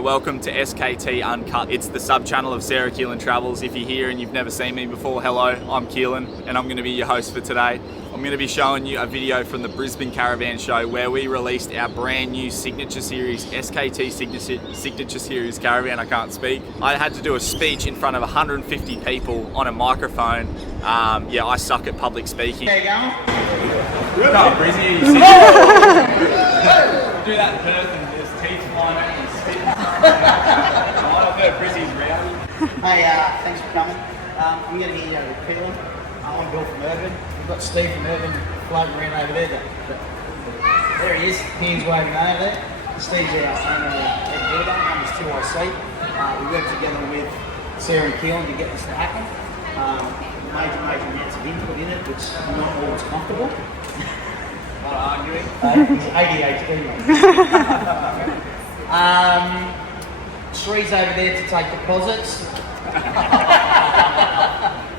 Welcome to SKT Uncut. It's the sub-channel of Sarah Keelan Travels. If you're here and you've never seen me before, hello, I'm Keelan and I'm going to be your host for today. I'm going to be showing you a video from the Brisbane Caravan show where we released our brand new Signature Series, SKT Signature Series Caravan. I can't speak. I had to do a speech in front of 150 people on a microphone. Yeah, I suck at public speaking. There you go. No, Brizzy, do that in Perth and there's teeth flying out and spit. I've heard Brizzy's reality. Hey, thanks for coming. I'm going to be with Keelan. I'm Bill from Urban. We've got Steve from Urban floating around over there. There he is. He's waving over there. Steve's our owner of head builder. Numbers 2IC. We worked together with Sarah and Keelan to get this to happen. Major amounts of input in it, which is not always comfortable. Not arguing. He's ADHD. Shree's over there to take deposits.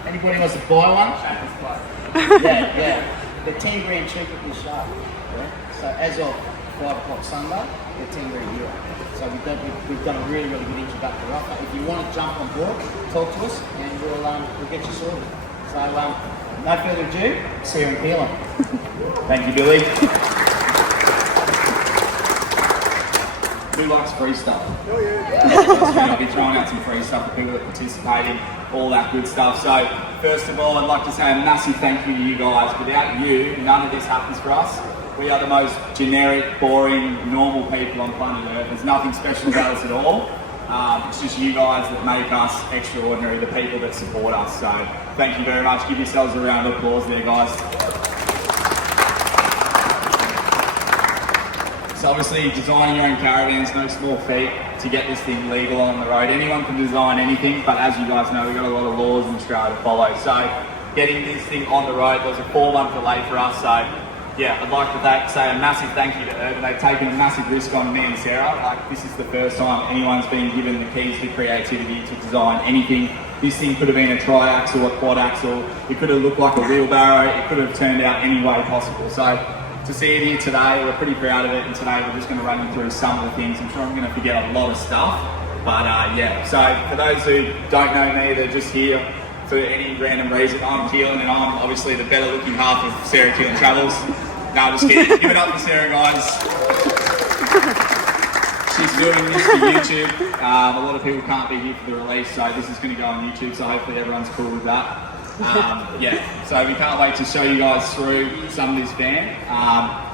Anybody wants to buy one? Yeah. They're 10 grand cheaper at this show. Yeah? So as of 5 o'clock Sunday, they're 10 grand euro. So we've done a really good introductory offer. If you want to jump on board, talk to us and we'll get you sorted. So no further ado, Sarah and Keelan. Thank you, Billy. Who likes free stuff? Oh yeah. I'll be throwing out some free stuff for people that participate in all that good stuff. So first of all, I'd like to say a massive thank you to you guys. Without you, none of this happens for us. We are the most generic, boring, normal people on planet Earth. There's nothing special about us at all. It's just you guys that make us extraordinary, the people that support us. So thank you very much. Give yourselves a round of applause there, guys. So obviously designing your own caravans, no small feat to get this thing legal on the road. Anyone can design anything, but as you guys know, we've got a lot of laws in Australia to follow. So getting this thing on the road was a 4-month delay for us. So yeah, I'd like to say a massive thank you to Urban. They've taken a massive risk on me and Sarah. Like, this is the first time anyone's been given the keys to creativity to design anything. This thing could have been a tri-axle, a quad axle. It could have looked like a wheelbarrow. It could have turned out any way possible. So to see it here today, we're pretty proud of it. And today we're just going to run you through some of the things. I'm sure I'm going to forget a lot of stuff. But yeah, so for those who don't know me, they're just here for any random reason. I'm Keelan and I'm obviously the better looking half of Sarah Keelan Travels. No, just kidding. Give it up for Sarah, guys. She's doing this for YouTube. A lot of people can't be here for the release, so this is going to go on YouTube, so hopefully everyone's cool with that. Yeah, so we can't wait to show you guys through some of this van.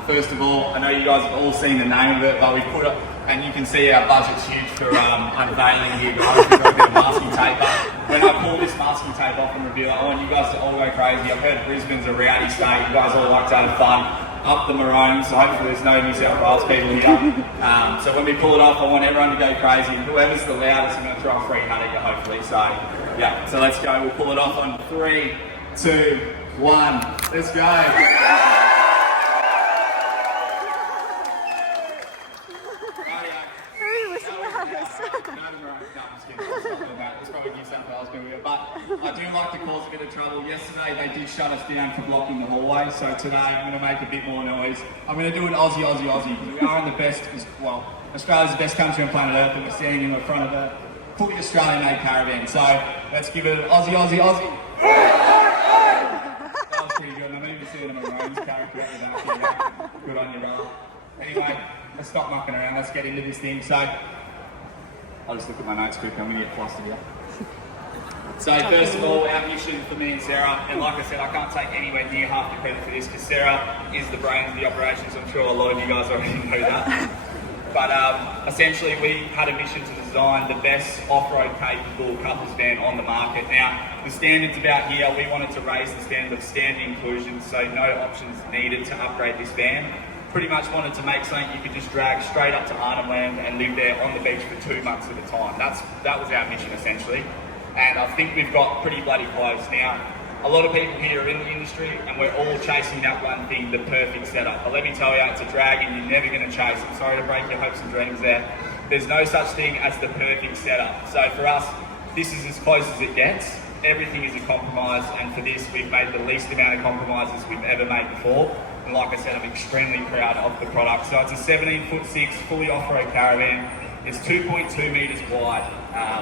First of all, I know you guys have all seen the name of it, but we put it, and you can see our budget's huge for unveiling here, guys. We've got a bit of masking tape, but when I pull this masking tape off and reveal it, I want you guys to all go crazy. I've heard Brisbane's a rowdy state. You guys all like to have fun. Up the maroon, so hopefully there's no New South Wales people here. So when we pull it off, I want everyone to go crazy. Whoever's the loudest, I'm going to throw a free hat at you, hopefully. So yeah, so let's go. We'll pull it off on 3, 2, 1. Let's go. It's probably New South Wales going to be, but I do like to cause a bit of trouble. Yesterday they did shut us down for blocking the hallway, so today I'm going to make a bit more noise. I'm going to do an Aussie, because we are in the best, well, Australia's the best country on planet Earth, and we're standing in front of a fully Australian-made caravan. So let's give it an Aussie. That was pretty good, and I'm even seeing a Maroons character at the back here. Good on you, brother. Anyway, let's stop mucking around. Let's get into this thing. So I'll just look at my notes quickly. I'm going to get flustered here. So first of all, our mission for me and Sarah, and like I said, I can't take anywhere near half the credit for this because Sarah is the brains of the operations. I'm sure a lot of you guys already know that. But essentially, we had a mission to design the best off-road capable couples van on the market. Now, the standards about here, we wanted to raise the standard of standard inclusion, so no options needed to upgrade this van. Pretty much wanted to make something you could just drag straight up to Arnhem Land and live there on the beach for 2 months at a time. That was our mission essentially. And I think we've got pretty bloody close now. A lot of people here are in the industry and we're all chasing that one thing, the perfect setup. But let me tell you, it's a dragon you're never going to chase. I'm sorry to break your hopes and dreams there. There's no such thing as the perfect setup. So for us, this is as close as it gets. Everything is a compromise, and for this, we've made the least amount of compromises we've ever made before. And like I said, I'm extremely proud of the product. So it's a 17'6" fully off-road caravan. It's 2.2 metres wide.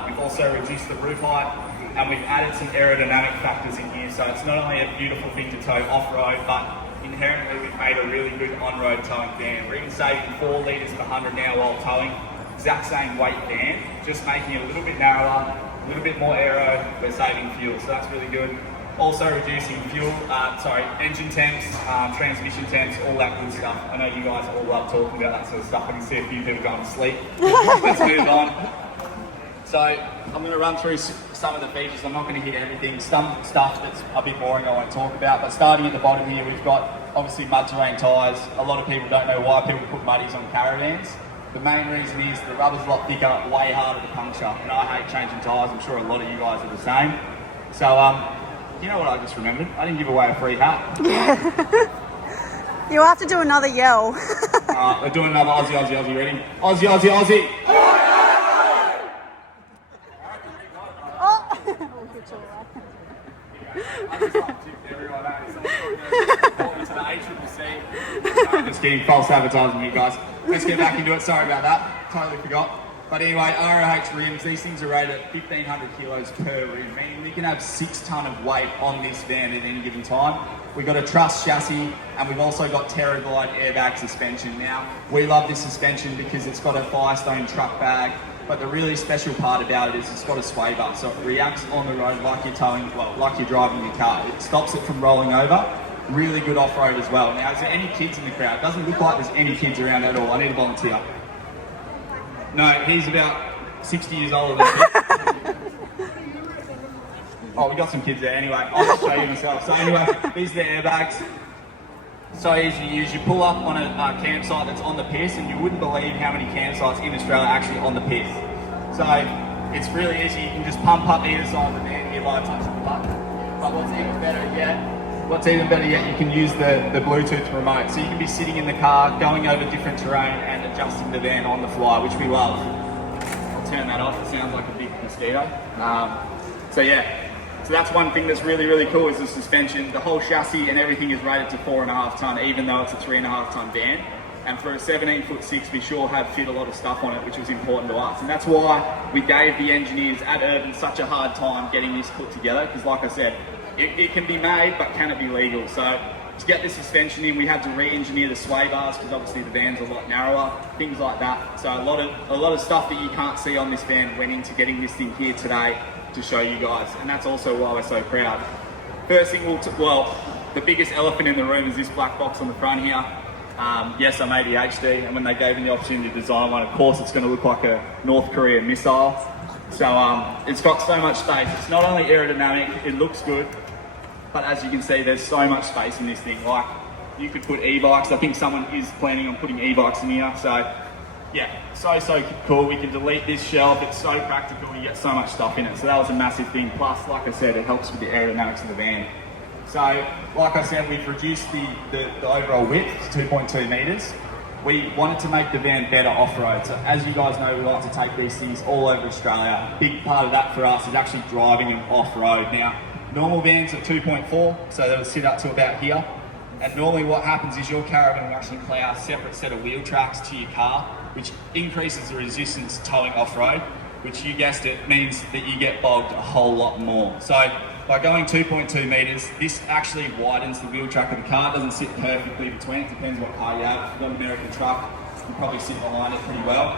We've also reduced the roof height, and we've added some aerodynamic factors in here. So it's not only a beautiful thing to tow off-road, but inherently we've made a really good on-road towing van. We're even saving 4 litres per 100 now while towing. Exact same weight van, just making it a little bit narrower, a little bit more aero. We're saving fuel, so that's really good. Also reducing engine temps, transmission temps, all that good stuff. I know you guys all love talking about that sort of stuff. I can see a few people going to sleep. Let's move on. So I'm going to run through some of the features. I'm not going to hit everything. Some stuff that's a bit boring I won't talk about. But starting at the bottom here, we've got obviously mud terrain tyres. A lot of people don't know why people put muddies on caravans. The main reason is the rubber's a lot thicker, way harder to puncture. And I hate changing tyres. I'm sure a lot of you guys are the same. So you know what I just remembered? I didn't give away a free hat. You'll have to do another yell. We're doing another Aussie. Ready? Aussie. Just getting false advertising here, guys. Let's get back into it. Sorry about that. Totally forgot. But anyway, ROH rims, these things are rated at 1,500 kilos per rim, meaning we can have 6 tonne of weight on this van at any given time. We've got a truss chassis, and we've also got TerraGlide airbag suspension. Now, we love this suspension because it's got a Firestone truck bag, but the really special part about it is it's got a sway bar, so it reacts on the road like you're like you're driving your car. It stops it from rolling over. Really good off-road as well. Now, is there any kids in the crowd? It doesn't look like there's any kids around at all. I need a volunteer. No, he's about 60 years older than me. Oh, we got some kids there. Anyway, I'll just show you myself. So anyway, these are the airbags. So easy to use. You pull up on a campsite that's on the piss, and you wouldn't believe how many campsites in Australia are actually on the piss. So it's really easy. You can just pump up either side of the van here by touching the button. But what's even better yet, you can use the Bluetooth remote. So you can be sitting in the car, going over different terrain and adjusting the van on the fly, which we love. I'll turn that off. It sounds like a big mosquito. So that's one thing that's really, really cool is the suspension. The whole chassis and everything is rated to 4.5 tonne, even though it's a 3.5 tonne van. And for a 17'6", we sure have fit a lot of stuff on it, which was important to us. And that's why we gave the engineers at Urban such a hard time getting this put together, because like I said, it can be made, but can it be legal? So to get the suspension in, we had to re-engineer the sway bars because obviously the van's a lot narrower, things like that. So a lot of stuff that you can't see on this van went into getting this thing here today to show you guys, and that's also why we're so proud. First thing the biggest elephant in the room is this black box on the front here. Yes, I made the HD, and when they gave me the opportunity to design one, of course it's going to look like a North Korean missile. So it's got so much space. It's not only aerodynamic, it looks good, but as you can see, there's so much space in this thing. Like, you could put e-bikes. I think someone is planning on putting e-bikes in here. So yeah, so cool. We can delete this shelf. It's so practical. You get so much stuff in it. So that was a massive thing. Plus, like I said, it helps with the aerodynamics of the van. So, like I said, we've reduced the overall width to 2.2 metres. We wanted to make the van better off-road. So as you guys know, we like to take these things all over Australia. Big part of that for us is actually driving them off-road. Now, normal vans are 2.4, so they'll sit up to about here. And normally what happens is your Caravan will actually plough a separate set of wheel tracks to your car, which increases the resistance towing off-road, which you guessed it, means that you get bogged a whole lot more. So by going 2.2 metres, this actually widens the wheel track of the car. It doesn't sit perfectly between, it depends what car you have. If you've got an American truck, you probably sit behind it pretty well.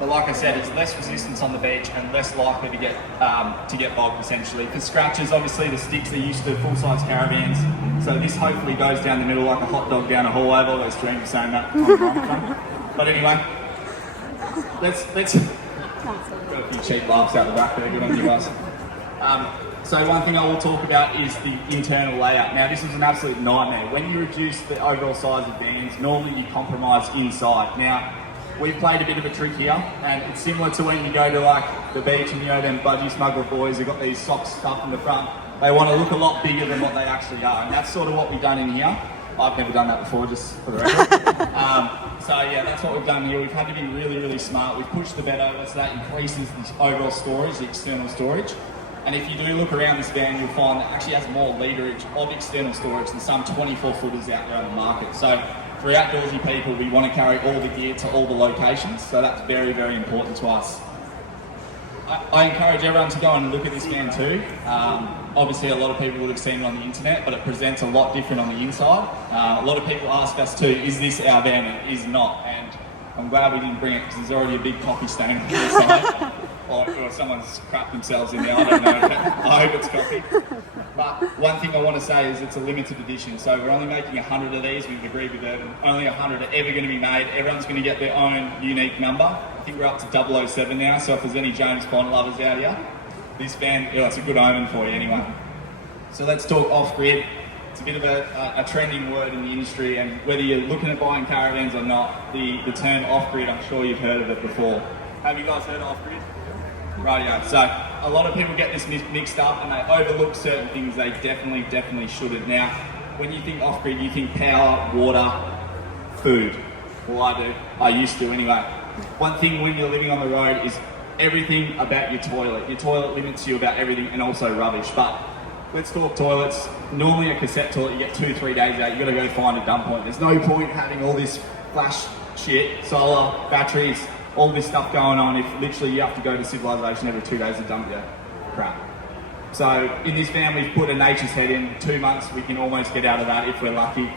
But like I said, it's less resistance on the beach and less likely to get bogged essentially. For scratches, obviously the sticks are used to full-size Caravans, so this hopefully goes down the middle like a hot dog down a hall. I have all those dreams of saying that. But anyway, let's got a few cheap laughs out the back there, good on you guys. So one thing I will talk about is the internal layout. Now this is an absolute nightmare. When you reduce the overall size of vans, normally you compromise inside. Now, we've played a bit of a trick here, and it's similar to when you go to like the beach and you know them budgie smuggler boys who've got these socks stuffed in the front. They want to look a lot bigger than what they actually are, and that's sort of what we've done in here. I've never done that before, just for the record. So yeah, that's what we've done here. We've had to be really, really smart. We've pushed the bed over so that increases the overall storage, the external storage. And if you do look around this van, you'll find that it actually has more literage of external storage than some 24-footers out there on the market. So For outdoorsy people, we want to carry all the gear to all the locations, so that's very, very important to us. I encourage everyone to go and look at this van too. Obviously a lot of people would have seen it on the internet, but it presents a lot different on the inside. A lot of people ask us too, is this our van? It is not, and I'm glad we didn't bring it because there's already a big coffee stain on the side. Or someone's crapped themselves in there, I don't know. I hope it's coffee. But one thing I want to say is it's a limited edition, so we're only making 100 of these. We've agreed with Urban. Only 100 are ever going to be made. Everyone's going to get their own unique number. I think we're up to 007 now, so if there's any James Bond lovers out here, this van, it's a good omen for you anyway. So let's talk off-grid. It's a bit of a trending word in the industry, and whether you're looking at buying caravans or not, the term off-grid, I'm sure you've heard of it before. Have you guys heard of off-grid? Rightio. So a lot of people get this mixed up and they overlook certain things they definitely shouldn't. Now, when you think off-grid, you think power, water, food. Well, I do. I used to anyway. One thing when you're living on the road is everything about your toilet. Your toilet limits you about everything, and also rubbish. But let's talk toilets. Normally a cassette toilet, you get 2-3 days out, you've got to go find a dump point. There's no point having all this flash shit, solar, batteries, all this stuff going on if literally you have to go to civilization every 2 days to dump your crap. So in this van we've put a nature's head in. 2 months we can almost get out of that if we're lucky.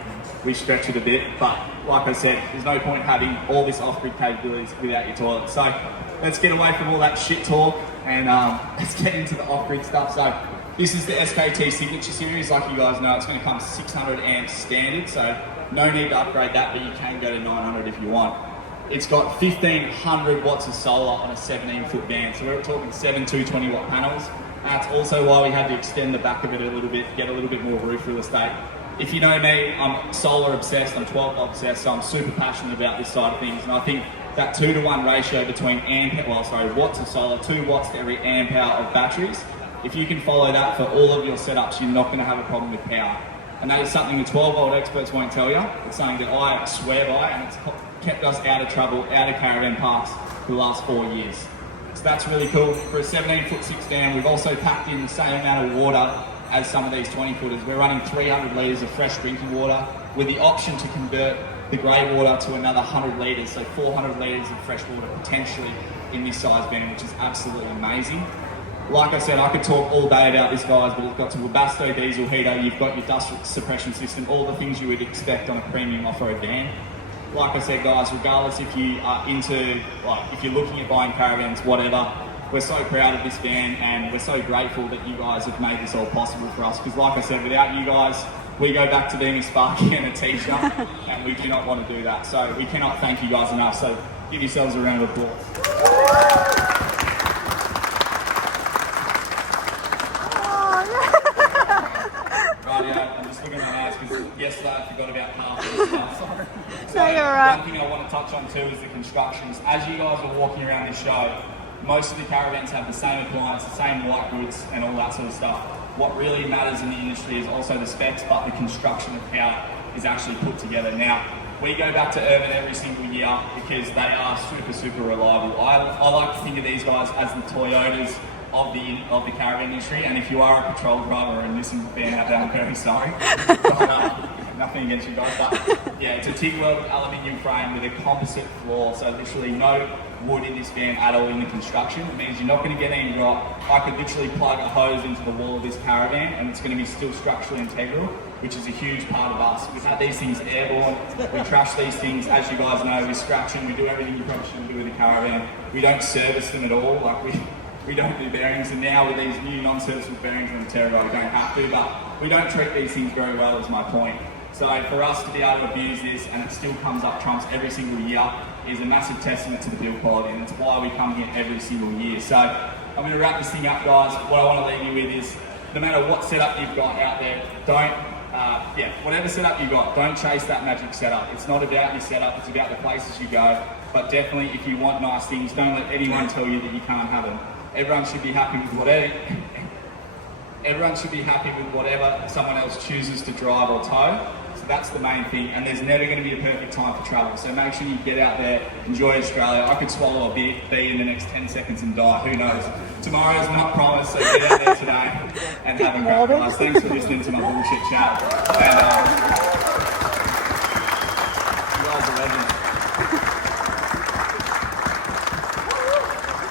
We stretch it a bit, but like I said, there's no point having all this off-grid capabilities without your toilet. So let's get away from all that shit talk and let's get into the off-grid stuff. So this is the SKT Signature Series. Like you guys know, it's going to come 600 amps standard, so no need to upgrade that, but you can go to 900 if you want. It's got 1500 watts of solar on a 17-foot van, so we're talking 7 220 watt panels. That's also why we had to extend the back of it a little bit, get a little bit more roof real estate. If you know me, I'm solar obsessed, I'm 12 volt obsessed, so I'm super passionate about this side of things, and I think that 2-to-1 ratio between watts of solar, 2 watts to every amp hour of batteries, if you can follow that for all of your setups, you're not going to have a problem with power. And that is something the 12 volt experts won't tell you. It's something that I swear by, and it's kept us out of trouble, out of caravan parks for the last 4 years. So that's really cool. For a 17-foot 6 van, we've also packed in the same amount of water as some of these 20-footers. We're running 300 litres of fresh drinking water with the option to convert the grey water to another 100 litres, so 400 litres of fresh water potentially in this size van, which is absolutely amazing. Like I said, I could talk all day about this, guys, but it's got some Webasto diesel heater, you've got your dust suppression system, all the things you would expect on a premium off-road van. Like I said, guys, regardless if you are if you're looking at buying caravans, whatever, we're so proud of this van and we're so grateful that you guys have made this all possible for us. Because like I said, without you guys, we go back to being a Sparky and a t-shirt, and we do not want to do that. So we cannot thank you guys enough. So give yourselves a round of applause. I'm just looking at my eyes because yesterday I forgot about half of the stuff. So no, you're right. One thing I want to touch on too is the constructions. As you guys are walking around this show, most of the caravans have the same appliance, the same white goods and all that sort of stuff. What really matters in the industry is also the specs, but the construction of how is actually put together. Now, we go back to Urban every single year because they are super reliable. I like to think of these guys as the Toyotas of the caravan industry, and if you are a patrol driver and listen to the band out there, I'm very sorry. But, nothing against you guys, but yeah, it's a TIG welded aluminium frame with a composite floor, so literally no wood in this van at all in the construction. It means you're not going to get any rot. I could literally plug a hose into the wall of this caravan and it's going to be still structurally integral, which is a huge part of us. We've had these things airborne, we trash these things, as you guys know, we scratch them, we do everything you probably shouldn't do with a caravan. We don't service them at all, like we don't do bearings, and now with these new non-serviceable bearings on the Caravan, we don't have to, but we don't treat these things very well is my point. So for us to be able to abuse this and it still comes up trumps every single year is a massive testament to the build quality, and it's why we come here every single year. So I'm going to wrap this thing up, guys. What I want to leave you with is, no matter what setup you've got out there, whatever setup you've got, don't chase that magic setup. It's not about your setup, it's about the places you go. But definitely, if you want nice things, don't let anyone tell you that you can't have them. Everyone should be happy with whatever. Everyone should be happy with whatever someone else chooses to drive or tow. So that's the main thing, and there's never going to be a perfect time for travel. So make sure you get out there, enjoy Australia. I could swallow a bee in the next 10 seconds and die, who knows. Tomorrow's not promised, so get out there today and have a great life. Thanks for listening to my bullshit chat. And,